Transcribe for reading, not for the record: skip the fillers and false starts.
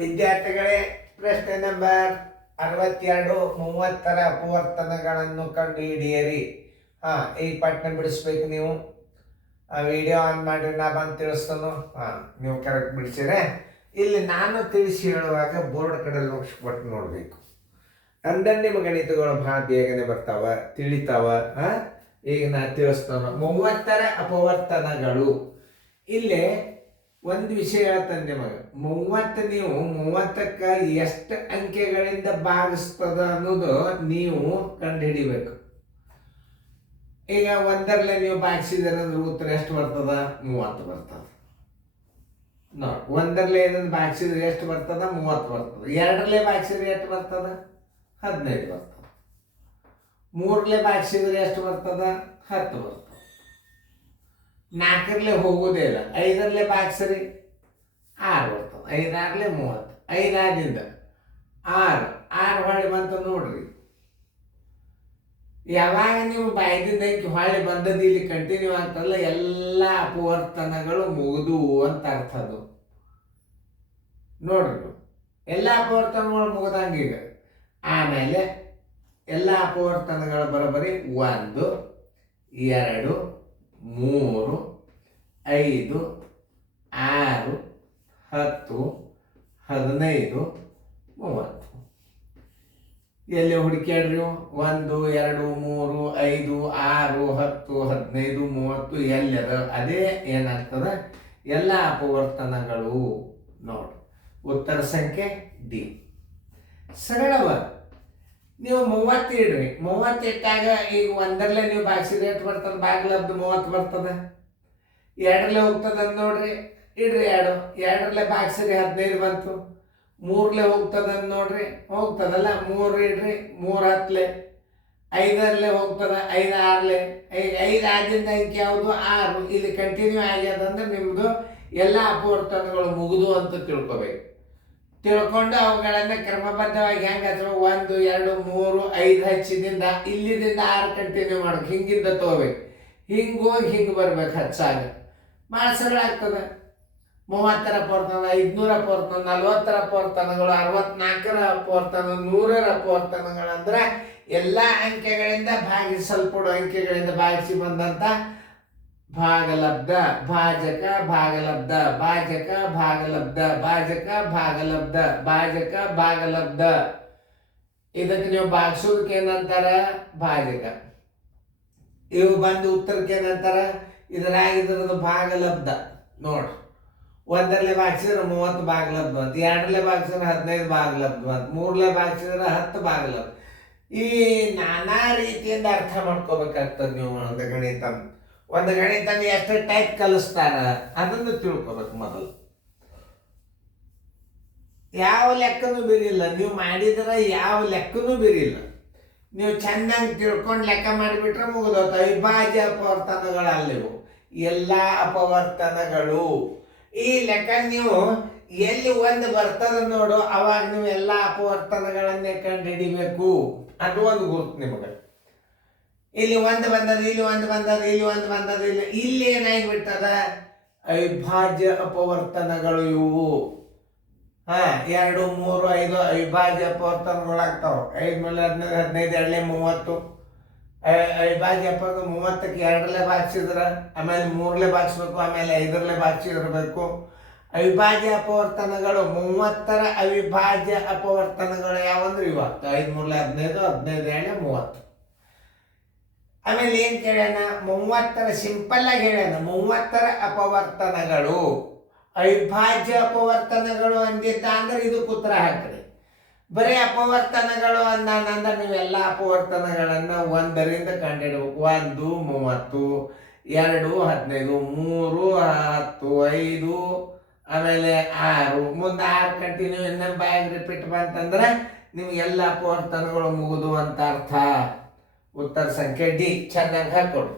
ವಿದ್ಯಾರ್ಥಿಗಳೇ, ಪ್ರಶ್ನೆ ನಂಬರ್ 62, 30ರ ಅಪವರ್ತನಗಳನ್ನು ಕಂಡು ಹಿಡಿಯಿರಿ. ಈಗ ಪಟ್ನ ಬಿಡಿಸ್ಬೇಕು ನೀವು. ವಿಡಿಯೋ ಆನ್ ಮಾಡಿ ನಾ ಬಂದು ತಿಳಿಸ್ತಾನು. ನೀವು ಕರೆಕ್ಟ್ ಬಿಡಿಸಿದ್ರೆ ಇಲ್ಲಿ ನಾನು ತಿಳಿಸಿ ಹೇಳುವಾಗ ಬೋರ್ಡ್ ಕಡೆ ಲೋಕ್ಷಪಟ್ಟು ನೋಡಬೇಕು. ಅಂದ್ರೆ ನಿಮ್ಮ ಗಣಿತಗಳು ಭಾಳ ಬೇಗನೆ ಬರ್ತಾವ, ತಿಳಿತಾವ. ಈಗ ನಾ ತಿಳಿಸ್ತಾನ 30ರ ಅಪವರ್ತನಗಳು. ಇಲ್ಲಿ ಒಂದು ವಿಷಯ ಹೇಳ್ತಾನೆ ನಿಮಗೆ. 30 ನೀವು 30ಕ್ಕ ಎಷ್ಟು ಅಂಕೆಗಳಿಂದ ಭಾಗಿಸ್ತದ ಅನ್ನೋದು ನೀವು ಕಂಡು ಹಿಡಿಬೇಕು. ಈಗ 1ರಲ್ಲೇ ನೀವು ಭಾಗಿಸಿದ್ರೆ ಉತ್ತರ ಎಷ್ಟು ಬರ್ತದ? 30 ಬರ್ತದ. ನೋಡಿ, 1ರಲ್ಲೇ ಇದನ್ನು ಭಾಗಿಸಿದ್ರೆ ಎಷ್ಟು ಬರ್ತದ? 30 ಬರ್ತದ. 2ರಲ್ಲೇ ಭಾಗಿಸಿದ್ರೆ ಎಷ್ಟು ಬರ್ತದ? 15 ಬರ್ತದ. 3ರಲ್ಲೇ ಭಾಗಿಸಿದ್ರೆ ಎಷ್ಟು ಬರ್ತದ? 10 ಬರ್ತದ. 4ರಲ್ಲೇ ಹೋಗೋದೇ ಇಲ್ಲ. 5ರಲ್ಲೇ ಭಾಗಿಸ್ರಿ 6 ಬರ್ತದೆ. 5 6 30. 5 ಆದಿಂದ 6 ಹೊಳ್ಳಿ ಬಂತು ನೋಡ್ರಿ. ಯಾವಾಗ ನೀವು ಬಾಯ್ದಿಂದ ಹೊಳ್ಳಿ ಬಂದದ್ದು ಇಲ್ಲಿ ಕಂಟಿನ್ಯೂ ಆಗ್ತದಲ್ಲ, ಎಲ್ಲ ಅಪವರ್ತನಗಳು ಮುಗಿದು ಅಂತ ಅರ್ಥ. ಅದು ನೋಡ್ರಿ, ಎಲ್ಲ ಅಪವರ್ತನಗಳು ಮುಗಿದಂಗೀಗ. ಆಮೇಲೆ ಎಲ್ಲ ಅಪವರ್ತನಗಳ ಬರೋಬ್ಬರಿ 1 2 3 5 6 10 15 30. ಎಲ್ಲಿ ಹುಡುಕ್ಯಾಡ್ರಿ? 1 2 3 5 6 10 15 30 ಎಲ್ಲದ ಅದೇ ಏನಾಗ್ತದ? ಎಲ್ಲ ಅಪವರ್ತನಗಳು. ನೋಡಿ, ಉತ್ತರ ಸಂಖ್ಯೆ ಡಿ. ಸರಳವ. ನೀವು 30 ಇಡ್ರಿ. 30 ಇಟ್ಟಾಗ ಈಗ 1ರಲ್ಲೇ ನೀವು ಭಾಗಿಸಿದ್ರೆ ಎಷ್ಟು ಬರ್ತದೆ? ಭಾಗಲಬ್ಧ 30 ಬರ್ತದೆ. 2ರಲ್ಲೇ ಹೋಗ್ತದ ನೋಡ್ರಿ, ಇಡ್ರಿ 2. 2ರಲ್ಲೇ ಭಾಗಿಸಿರಿ 15 ಬಂತು. 3ರಲ್ಲೇ ಹೋಗ್ತದ ನೋಡ್ರಿ, ಹೋಗ್ತದಲ್ಲ, 3 ಇಡ್ರಿ, 3 10. 5ರಲ್ಲೇ ಹೋಗ್ತದ, 5 6. 5 ಆದಿಂದ ಅಂಕೆ ಯಾವುದು? 6. ಇಲ್ಲಿ ಕಂಟಿನ್ಯೂ ಆಗ್ಯದಂದ್ರೆ ನಿಮ್ದು ಎಲ್ಲ ಅಪವರ್ತನಗಳು ಮುಗಿದು ಅಂತ ತಿಳ್ಕೊಬೇಕು. ತಿಳ್ಕೊಂಡು ಅವುಗಳನ್ನ ಕ್ರಮಬದ್ಧವಾಗಿ ಹೆಂಗೆ ಹಚ್ಚಬೇಕು? 1 2 3 5 ಹಚ್ಚಿದಿಂದ ಇಲ್ಲಿದಿಂದ 6 ಕಂಟಿನ್ಯೂ ಮಾಡ್ಬೇಕು. ಹಿಂಗಿಂದ ತಗೋಬೇಕು. ಹಿಂಗೋಗಿ ಹಿಂಗೆ ಬರ್ಬೇಕು ಹಚ್ಚಾಗ. ಭಾಳ ಸರಳ ಆಗ್ತದೆ. 30ರ ಅಪವರ್ತನ, 500ರ ಅಪವರ್ತನ, 40ರ ಅಪವರ್ತನಗಳು, 64ರ ಅಪವರ್ತನ, 100ರ ಅಪವರ್ತನಗಳಂದ್ರೆ ಎಲ್ಲ ಅಂಕೆಗಳಿಂದ ಭಾಗಿಸಲ್ಪಡುವ ಅಂಕೆಗಳಿಂದ ಭಾಗಿಸಿ ಬಂದಂತ ಭಾಗಲಬ್ಧ, ಭಾಜಕ, ಭಾಗಲಬ್ಧ, ಭಾಜಕ, ಭಾಗಲಬ್ಧ, ಭಾಜಕ, ಭಾಗಲಬ್ಧ, ಭಾಜಕ, ಭಾಗಲಬ್ಧ. ಇದಕ್ಕೆ ನೀವು ಭಾಗಿಸೋದಕ್ಕೆ ಏನಂತಾರ? ಭಾಜಕ. ಇವು ಬಂದು ಉತ್ತರಕ್ಕೆ ಏನಂತಾರ? ಇದ್ರಾಗಿದ್ರದ್ದು ಭಾಗಲಬ್ಧ. ನೋಡ್ರಿ, 1ರಲ್ಲೇ ಭಾಗಿಸಿದ್ರೆ 30 ಭಾಗಲಬ್ಧ ಅಂತ, 2ರಲ್ಲೇ ಭಾಗಿಸಿದ್ರೆ 15 ಭಾಗಲಬ್ಧ ಅಂತ, 3ರಲ್ಲೇ ಭಾಗಿಸಿದ್ರೆ 10 ಭಾಗಲಬ್ಧ. ಈ ನಾನಾ ರೀತಿಯಿಂದ ಅರ್ಥ ಮಾಡ್ಕೋಬೇಕಾಗ್ತದೆ ನೀವು. ಒಂದು ಗಣಿತ ಎಷ್ಟು ಟೈಪ್ ಕಲಿಸ್ತಾರ ಅದನ್ನು ತಿಳ್ಕೊಬೇಕು ಮೊದಲು. ಯಾವ ಲೆಕ್ಕನೂ ಬಿರಿಲ್ಲ. ನೀವು ಮಾಡಿದ್ರೆ ಯಾವ ಲೆಕ್ಕನೂ ಬಿರಿಲ್ಲ. ನೀವು ಚೆನ್ನಾಗಿ ತಿಳ್ಕೊಂಡು ಲೆಕ್ಕ ಮಾಡಿಬಿಟ್ರೆ ಮುಗಿದೋತ. ಅವಿಭಾಜ್ಯ ಅಪವರ್ತನಗಳಲ್ಲಿವು ಎಲ್ಲ ಅಪವರ್ತನಗಳು. ಈ ಲೆಕ್ಕ ನೀವು ಎಲ್ಲಿ ಒಂದು ಬರ್ತದ ನೋಡು, ಅವಾಗ ನೀವು ಎಲ್ಲ ಅಪವರ್ತನಗಳನ್ನೇ ಕಂಡು ಹಿಡಿಬೇಕು. ಅದು ಒಂದು ಗುರುತು ನಿಮಗೆ. ಇಲ್ಲಿ 1 ಬಂದದ, ಇಲ್ಲಿ 1 ಬಂದದ, ಇಲ್ಲಿ 1 ಬಂದದ, ಇಲ್ಲಿ ಏನಾಗಿಬಿಡ್ತದ? ಅವಿಭಾಜ್ಯ ಅಪವರ್ತನಗಳು ಇವು. 2 3 5 ಅವಿಭಾಜ್ಯ ಅಪವರ್ತನಗಳಾಗ್ತಾವ. 5 ಮೇಲೆ 15 2 30. ಅವಿಭಾಜ್ಯ ಅಪವರ್ತನ 30ಕ್ಕೆ 2ರಲ್ಲೇ ಭಾಗಿಸಿದ್ರೆ, ಆಮೇಲೆ 3ರಲ್ಲೇ ಭಾಗಿಸ್ಬೇಕು, ಆಮೇಲೆ 5ರಲ್ಲೇ ಭಾಗಿಸಿರ್ಬೇಕು. ಅವಿಭಾಜ್ಯ ಅಪವರ್ತನಗಳು 30ರ ಅವಿಭಾಜ್ಯ ಅಪವರ್ತನಗಳು ಯಾವಂದ್ರೆ ಇವು 5 3 15 15 2 30. ಆಮೇಲೆ ಏನ್ ಕೇಳ್ಯಾನ? 30ರ ಸಿಂಪಲ್ ಆಗಿ ಹೇಳ್ಯಾನ. 30ರ ಅಪವರ್ತನಗಳು ಅವಿಭಾಜ್ಯ ಅಪವರ್ತನಗಳು ಅಂದಿದ್ದ ಅಂದ್ರೆ ಇದಕ್ಕೆ ಉತ್ತರ ಹಾಕ್ರಿ. ಬರೀ ಅಪವರ್ತನಗಳು ಅಂದ್ರೆ ನೀವೆಲ್ಲ ಅಪವರ್ತನಗಳನ್ನ 1ರಿಂದ ಕಂಡುಹಿಡಬೇಕು. 1 30, 2 15, 3 10, 5 ಆಮೇಲೆ 6. ಮುಂದೆ 6 ಕಂಟಿನ್ಯೂ ಇನ್ನೊಂದು ಬಾಯಾಗಿ ರಿಪೀಟ್ ಬಂತಂದ್ರೆ ನಿಮ್ಗೆ ಎಲ್ಲ ಅಪವರ್ತನಗಳು ಮುಗಿದು ಅಂತ ಅರ್ಥ. ಉತ್ತರ ಸಂಖ್ಯೆ ಡಿ ಚೆನ್ನಾಗಿ ಹಾಕೊಡು.